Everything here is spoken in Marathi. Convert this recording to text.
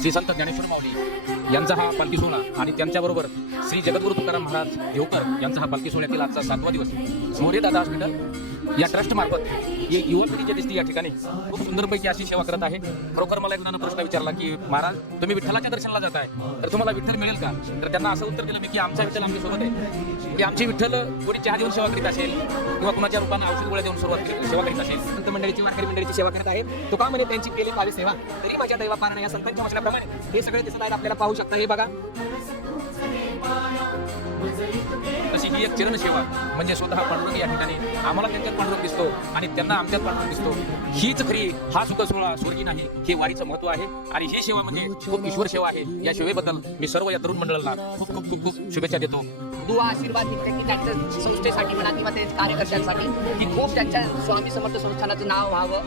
श्री संत ज्ञानेश्वर माऊली यांचा हा पालखी सोहळा आणि त्यांच्याबरोबर श्री जगद्गुरु तुकाराम महाराज देवकर यांचा हा पालखी सोहळ्यातील आजचा सातवा दिवस. मोरे दादा हॉस्पिटल या ट्रस्टमार्फत ही युवा पिढी जी दिसते या ठिकाणी. खूप सुंदरपैकी अशी सेवा करत आहे. खरोखर मला एक प्रश्न विचारला की महाराज तुम्ही विठ्ठलाच्या दर्शनाला जाताय. तर तुम्हाला विठ्ठल मिळेल का? तर त्यांना असं उत्तर दिलं मी की आमचा विठ्ठल आमच्यासोबत आहे. की आमची विठ्ठल कोणी चहा देऊन सेवा करीत असेल किंवा कुणाच्या रूपाने औषध गोळ्या देऊन सुरुवात सेवा करीत असेल संत मंडळीची वारकरी मंडळीची सेवा करत आहे तुका म्हणे त्यांची केली माझी सेवा? तरी माझ्या दैवा पारणं या संतांच्या वचनाप्रमाणे हे सगळे दिसत आहेत आपल्याला पाहू शकता. हे बघा. तशी ही एक चिरण सेवा म्हणजे स्वतः पांडुरंग या ठिकाणी आम्हाला त्यांच्यात पांडुरंग दिसतो आणि त्यांना आमच्यात पांडुरंग दिसतो. हीच खरी हा सुख सोहळा स्वर्गीन आहे हे वारीचं महत्त्व आहे. आणि ही सेवा म्हणजे खूप ईश्वर सेवा आहे. या सेवेबद्दल मी सर्व या तरुण मंडळाला खूप खूप खूप खूप शुभेच्छा देतो. दुवा आशीर्वाद की त्यांच्या संस्थेसाठी म्हणा किंवा ते कार्यकर्त्यांसाठी की खूप त्यांच्या स्वामी समर्थ संस्थानाचं नाव व्हावं.